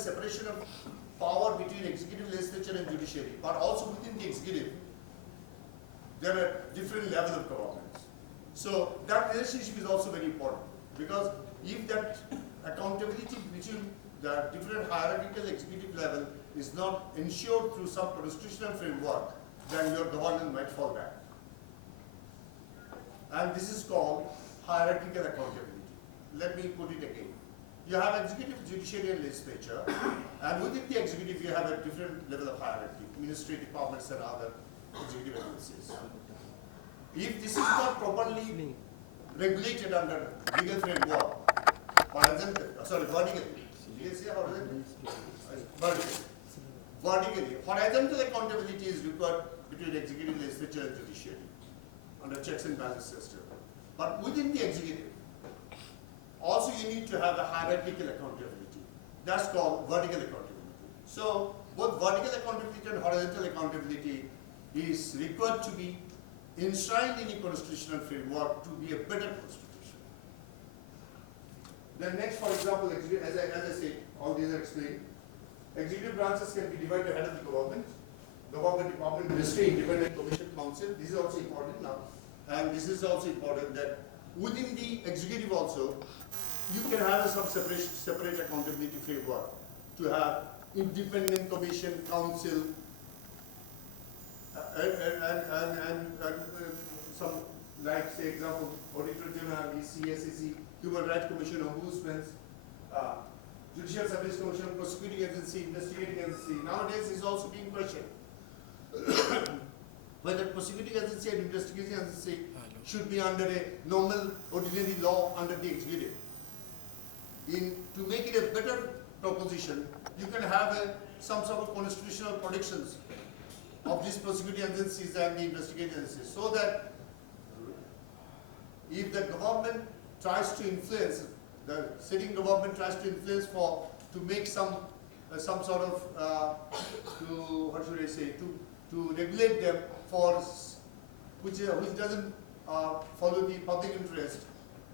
separation of power between executive, legislature and judiciary, but also within the executive, there are different levels of governance. So that relationship is also very important, because if that accountability between the different hierarchical executive level is not ensured through some constitutional framework, then your governance might fall back. And this is called hierarchical accountability. Let me put it again. You have executive, judiciary and legislature, and within the executive you have a different level of hierarchy, ministry, departments and other executive agencies. If this is not properly regulated under legal framework, vertically, horizontal accountability is required between executive, legislature and judiciary under checks and balance system. But within the executive, also you need to have a hierarchical accountability. That's called vertical accountability. So both vertical accountability and horizontal accountability is required to be enshrined in a constitutional framework to be a better constitution. Then next, for example, as I said, all these are explained. Executive branches can be divided ahead of the government department, ministry, independent commission, council. This is also important now. And this is also important that within the executive also, you can have some separate accountability framework to have independent commission, council, and some, like say example, Auditor General, EC, Human Rights Commission, Ombudsman, Judicial Service Commission, Prosecuting Agency, Investigating Agency. Nowadays is also being questioned whether Prosecuting Agency and Investigating Agency should be under a normal ordinary law under the executive. To make it a better proposition, you can have some sort of constitutional protections of these prosecuting agencies and the investigating agencies, so that if the government tries to influence, the sitting government tries to influence to make some sort of to regulate them for which doesn't follow the public interest,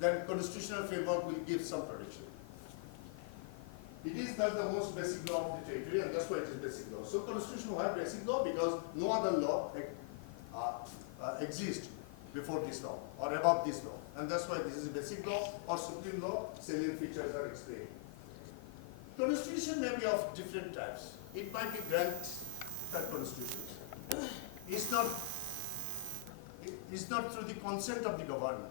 then constitutional framework will give some protection. It is thus the most basic law of the territory, and that's why it is basic law. So constitution will have basic law because no other law exists before this law or above this law, and that's why this is a basic law or supreme law. Salient features are explained. Constitution may be of different types. It might be grant type constitutions. It's not through the consent of the government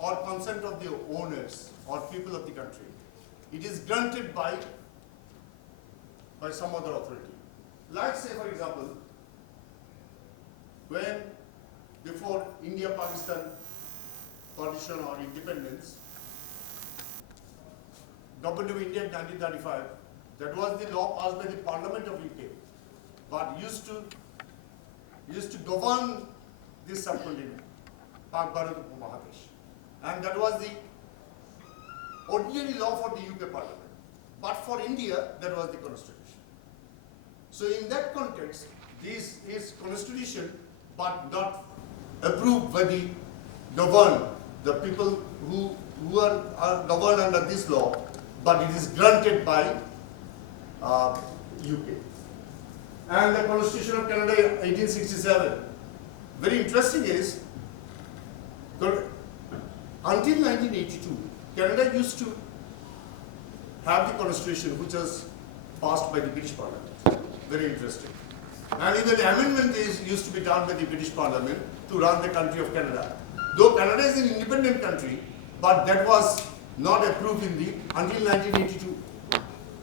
or consent of the owners or people of the country. It is granted by some other authority. Like say for example, when before India-Pakistan partition or independence, Government of India in 1935, that was the law passed by the Parliament of UK, but used to govern this subcontinent, Pak Bharat Upamohadesh. And that was the ordinary law for the UK Parliament. But for India, that was the constitution. So in that context, this is constitution, but not approved by the governed, the people who are governed under this law, but it is granted by UK. And the Constitution of Canada 1867. Very interesting is, until 1982, Canada used to have the constitution which was passed by the British Parliament. Very interesting. And even the amendment used to be done by the British Parliament to run the country of Canada. Though Canada is an independent country, but that was not approved until 1982.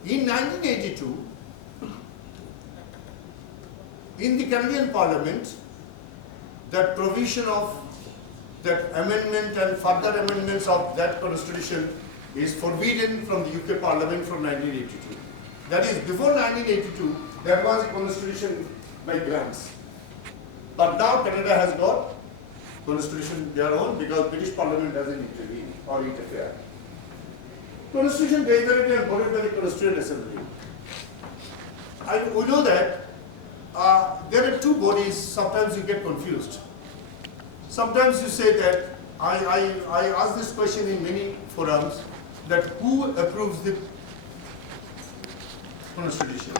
In 1982, in the Canadian Parliament, that provision of that amendment and further amendments of that constitution is forbidden from the UK Parliament from 1982. That is, before 1982, there was a constitution by grants. But now Canada has got constitution their own because British Parliament doesn't intervene or interfere. Constitution deliberated and voted by the Constituent Assembly. We know that there are two bodies. Sometimes you get confused. Sometimes you say that, I ask this question in many forums, that who approves the constitution,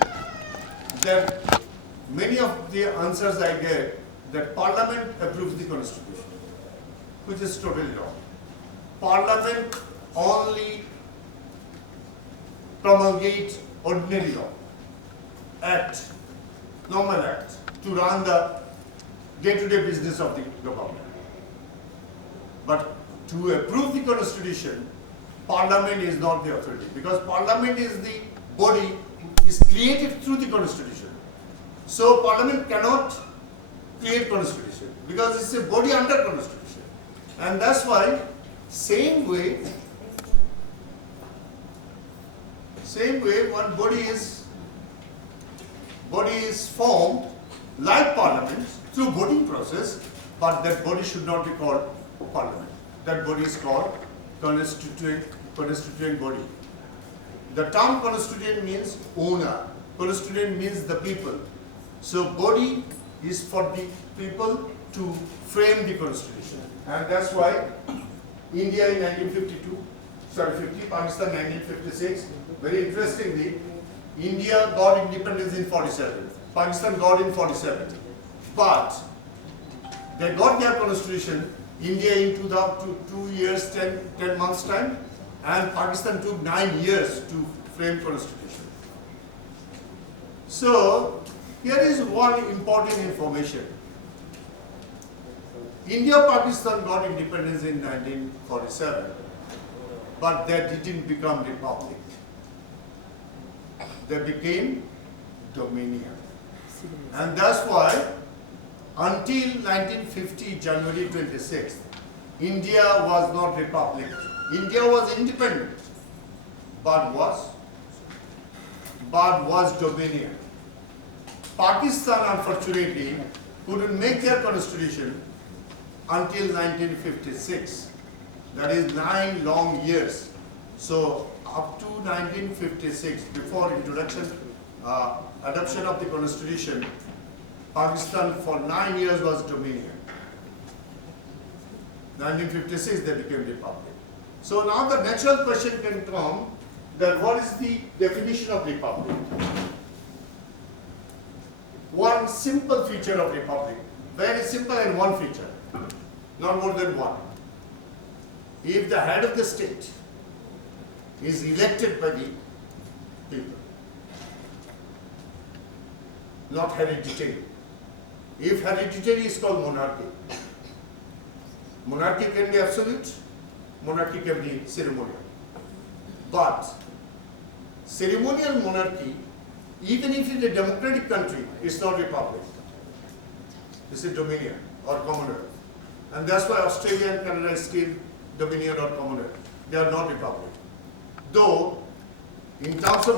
that many of the answers I get that Parliament approves the constitution, which is totally wrong. Parliament only promulgates ordinary law, act, normal act, to run the day-to-day business of the government. But to approve the constitution, Parliament is not the authority, because Parliament is the body is created through the constitution. So Parliament cannot create constitution because it's a body under constitution, and that's why same way one body is formed like Parliament through voting process, but that body should not be called Parliament. That body is called constituent body. The term constituent means owner. Constituent means the people. So body is for the people to frame the constitution, and that's why India in 50, Pakistan 1956. Very interestingly, India got independence in 47, Pakistan got in 47, but they got their constitution, India in 2 years, 10 months time, and Pakistan took 9 years to frame constitution. So here is one important information. India-Pakistan got independence in 1947, but they didn't become republic. They became dominion. And that's why until 1950, January 26th, India was not republic. India was independent, but was dominion. Pakistan, unfortunately, couldn't make their constitution until 1956. That is 9 long years. So up to 1956, before adoption of the constitution, Pakistan for 9 years was dominion. 1956 they became republic. So now the natural question can come that what is the definition of republic? One simple feature of republic, very simple, and one feature, not more than one. If the head of the state is elected by the people, not hereditary. If hereditary is called monarchy. Monarchy can be absolute, monarchy can be ceremonial. But ceremonial monarchy, even if it's a democratic country, it's not republic. It's a dominion or commonwealth. And that's why Australia and Canada is still dominion or commonwealth. They are not republic. Though, in terms of